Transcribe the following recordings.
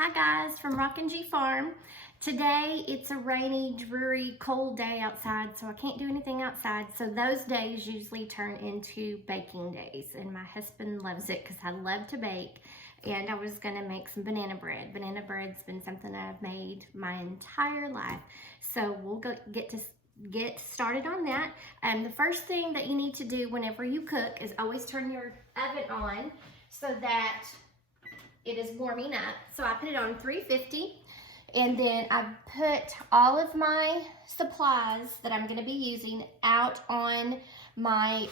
Hi guys from Rockin' G Farm. Today it's a rainy, dreary, cold day outside, so I can't do anything outside. So those days usually turn into baking days, and my husband loves it because I love to bake. And I was gonna make some banana bread. Banana bread's been something that I've made my entire life. So we'll get started on that. The first thing that you need to do whenever you cook is always turn your oven on so that it is warming up. So I put it on 350, and then I put all of my supplies that I'm going to be using out on my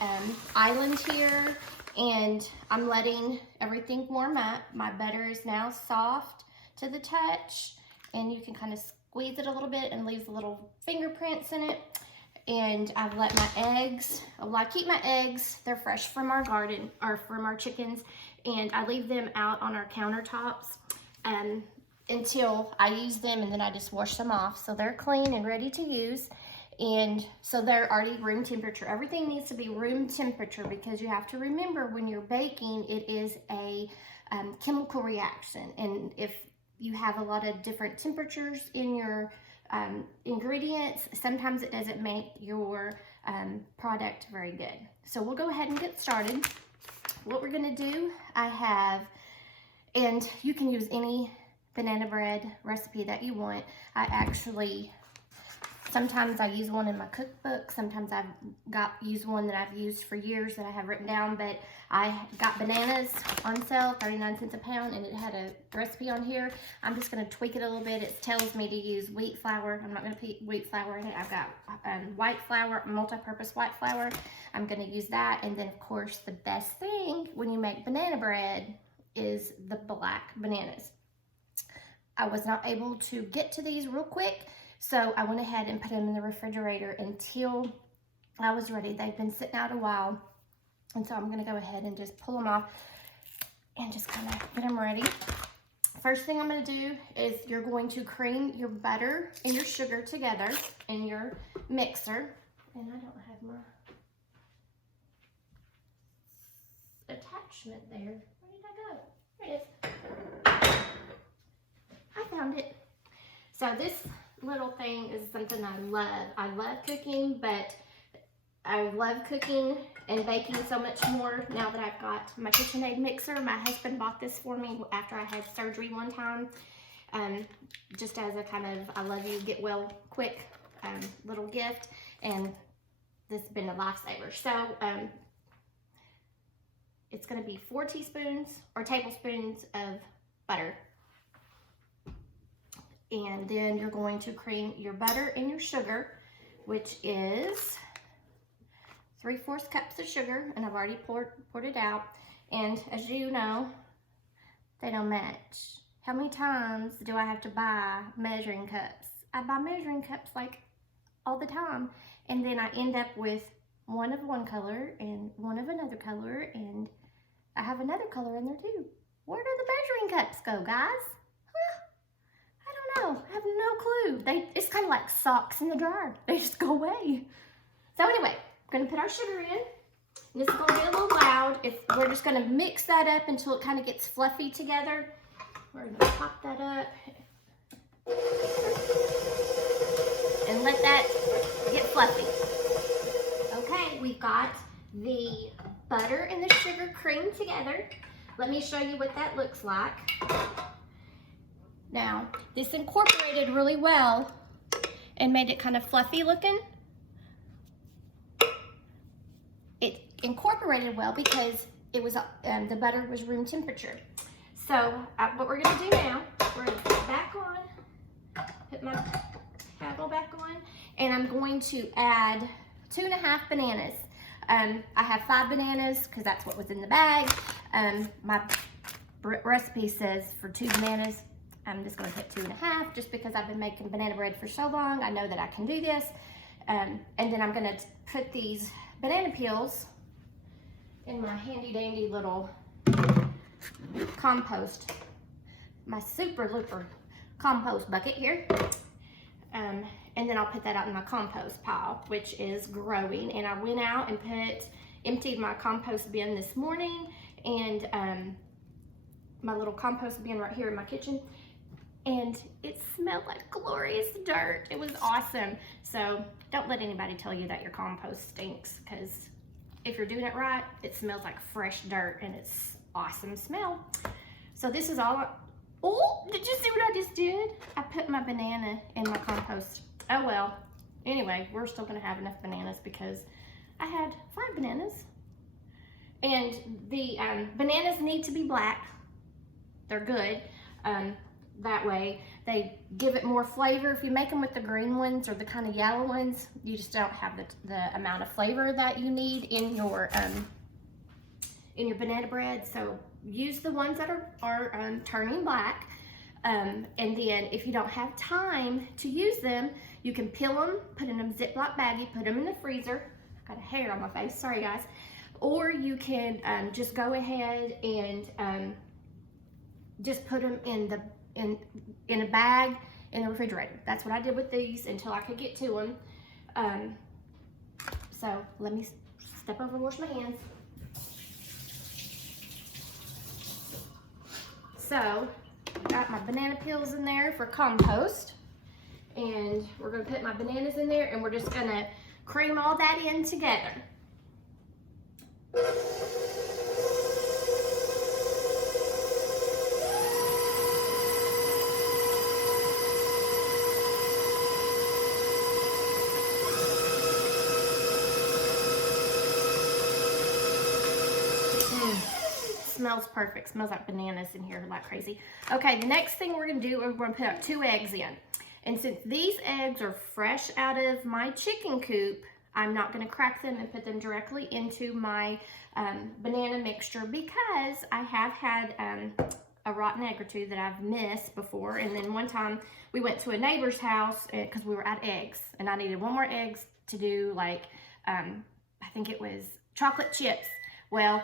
island here, and I'm letting everything warm up. My butter is now soft to the touch, and you can kind of squeeze it a little bit and leave the little fingerprints in it. And I've let my eggs, I keep my eggs, they're fresh from our garden, or from our chickens, and I leave them out on our countertops until I use them, and then I just wash them off. So they're clean and ready to use. And so they're already room temperature. Everything needs to be room temperature, because you have to remember when you're baking, it is a chemical reaction. And if you have a lot of different temperatures in your ingredients, sometimes it doesn't make your product very good. So we'll go ahead and get started. What we're gonna do, I have, and you can use any banana bread recipe that you want. Sometimes I use one in my cookbook. Sometimes use one that I've used for years that I have written down, but I got bananas on sale, 39 cents a pound, and it had a recipe on here. I'm just gonna tweak it a little bit. It tells me to use wheat flour. I'm not gonna put wheat flour in it. I've got white flour, multi-purpose white flour. I'm gonna use that. And then of course, the best thing when you make banana bread is the black bananas. I was not able to get to these real quick, so I went ahead and put them in the refrigerator until I was ready. They've been sitting out a while, and so I'm gonna go ahead and just pull them off and just kind of get them ready. First thing I'm gonna do is you're going to cream your butter and your sugar together in your mixer. And I don't have my attachment there. Where did I go? There it is. I found it. So this little thing is something I love. I love cooking, but I love cooking and baking so much more now that I've got my KitchenAid mixer. My husband bought this for me after I had surgery one time, just as a kind of I love you, get well quick little gift, and this has been a lifesaver. So it's going to be 4 teaspoons or tablespoons of butter. And then you're going to cream your butter and your sugar, which is 3/4 cups of sugar, and I've already poured it out. And as you know, they don't match. How many times do I have to buy measuring cups? I buy measuring cups like all the time, and then I end up with one of one color and one of another color, and I have another color in there too. Where do the measuring cups go, guys? I have no clue. It's kind of like socks in the dryer. They just go away. So anyway, we're gonna put our sugar in. And this is gonna be a little loud. We're just gonna mix that up until it kind of gets fluffy together. We're gonna pop that up and let that get fluffy. Okay, we've got the butter and the sugar creamed together. Let me show you what that looks like. Now, this incorporated really well and made it kind of fluffy looking. It incorporated well because it was the butter was room temperature. So what we're gonna do now, we're gonna put it back on, put my paddle back on, and I'm going to add 2.5 bananas. I have 5 bananas because that's what was in the bag. My recipe says for 2 bananas. I'm just gonna put 2.5 just because I've been making banana bread for so long. I know that I can do this. And then I'm gonna put these banana peels in my handy dandy little compost, my super looper compost bucket here. And then I'll put that out in my compost pile, which is growing. And I went out and emptied my compost bin this morning, and my little compost bin right here in my kitchen. and it smelled like glorious dirt. It was awesome. So don't let anybody tell you that your compost stinks, because if you're doing it right, it smells like fresh dirt and it's awesome smell. So this is all. Oh, did you see what I just did? I put my banana in my compost. Oh well. Anyway, we're still gonna have enough bananas because I had 5 bananas. And the bananas need to be black. They're good. That way they give it more flavor. If you make them with the green ones or the kind of yellow ones, you just don't have the amount of flavor that you need in your banana bread. So use the ones that are turning black. And then if you don't have time to use them, you can peel them, put in a Ziploc baggie, put them in the freezer. I got a hair on my face, sorry guys. Or you can just go ahead and just put them in a bag in the refrigerator. That's what I did with these until I could get to them. So let me step over and wash my hands. So got my banana peels in there for compost, and we're gonna put my bananas in there, and we're just gonna cream all that in together. Smells perfect. Smells like bananas in here like crazy. Okay, the next thing we're gonna do, we're gonna put 2 eggs in. And since these eggs are fresh out of my chicken coop, I'm not gonna crack them and put them directly into my banana mixture, because I have had a rotten egg or 2 that I've missed before. And then one time we went to a neighbor's house because we were out of eggs, and I needed 1 more eggs to do like, I think it was chocolate chips. Well,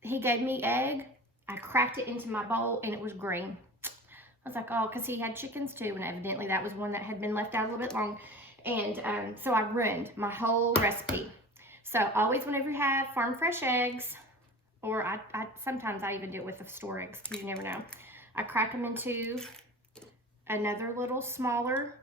he gave me egg, I cracked it into my bowl, and it was green. I was like, oh, because he had chickens too, and evidently that was one that had been left out a little bit long. And so I ruined my whole recipe. So always, whenever you have farm fresh eggs, or I sometimes I even do it with the store eggs, because you never know, I crack them into another little smaller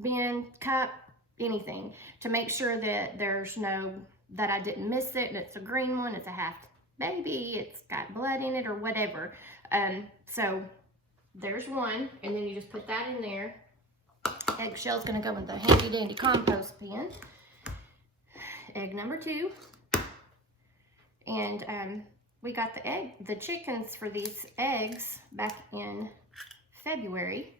bin, cup, anything, to make sure that there's no, that I didn't miss it, and it's a green one, it's a half baby, it's got blood in it or whatever. So there's one, and then you just put that in there. Eggshell's gonna go in the handy dandy compost bin. Egg number 2. And we got the chickens for these eggs back in February.